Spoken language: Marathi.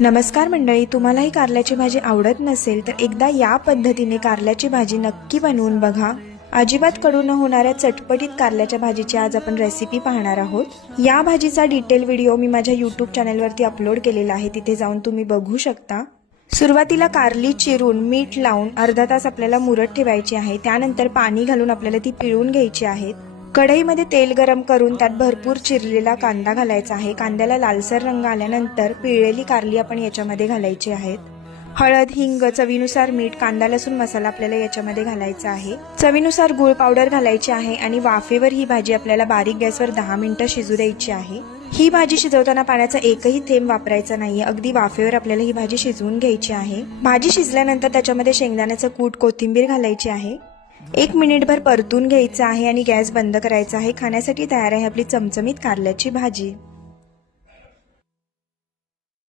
नमस्कार मंडळी, तुम्हालाही कारल्याची भाजी आवडत नसेल तर एकदा या पद्धतीने कारल्याची भाजी नक्की बनवून बघा। अजिबात कडू न होणाऱ्या चटपटीत कारल्याच्या भाजीची आज आपण रेसिपी पाहणार आहोत। या भाजीचा डिटेल व्हिडिओ मी माझ्या यूट्यूब चॅनलवरती अपलोड केलेला आहे, तिथे जाऊन तुम्ही बघू शकता। सुरुवातीला कारली चिरून मीठ लावून अर्धा तास आपल्याला मुरत ठेवायची आहे। त्यानंतर पाणी घालून आपल्याला ती पिळून घ्यायची आहे। कढईमध्ये तेल गरम करून त्यात भरपूर चिरलेला कांदा घालायचा आहे। कांद्याला लालसर रंग आल्यानंतर पिळलेली कारली आपण याच्यामध्ये घालायची आहेत। हळद, हिंग, चवीनुसार मीठ, कांदा लसूण मसाला आपल्याला याच्यामध्ये घालायचा आहे। चवीनुसार गूळ पावडर घालायची आहे आणि वाफेवर ही भाजी आपल्याला बारीक गॅसवर 10 मिनिटं शिजू द्यायची आहे। ही भाजी शिजवताना पाण्याचा एकही थेंब वापरायचा नाहीये, अगदी वाफेवर आपल्याला ही भाजी शिजवून घ्यायची आहे। भाजी शिजल्यानंतर त्याच्यामध्ये शेंगदाण्याचं कूट, कोथिंबीर घालायची आहे। 1 मिनिटभर परतून घ्यायचं आहे आणि गॅस बंद करायचा आहे। खाण्यासाठी तयार आहे आपली चमचमीत कारल्याची भाजी।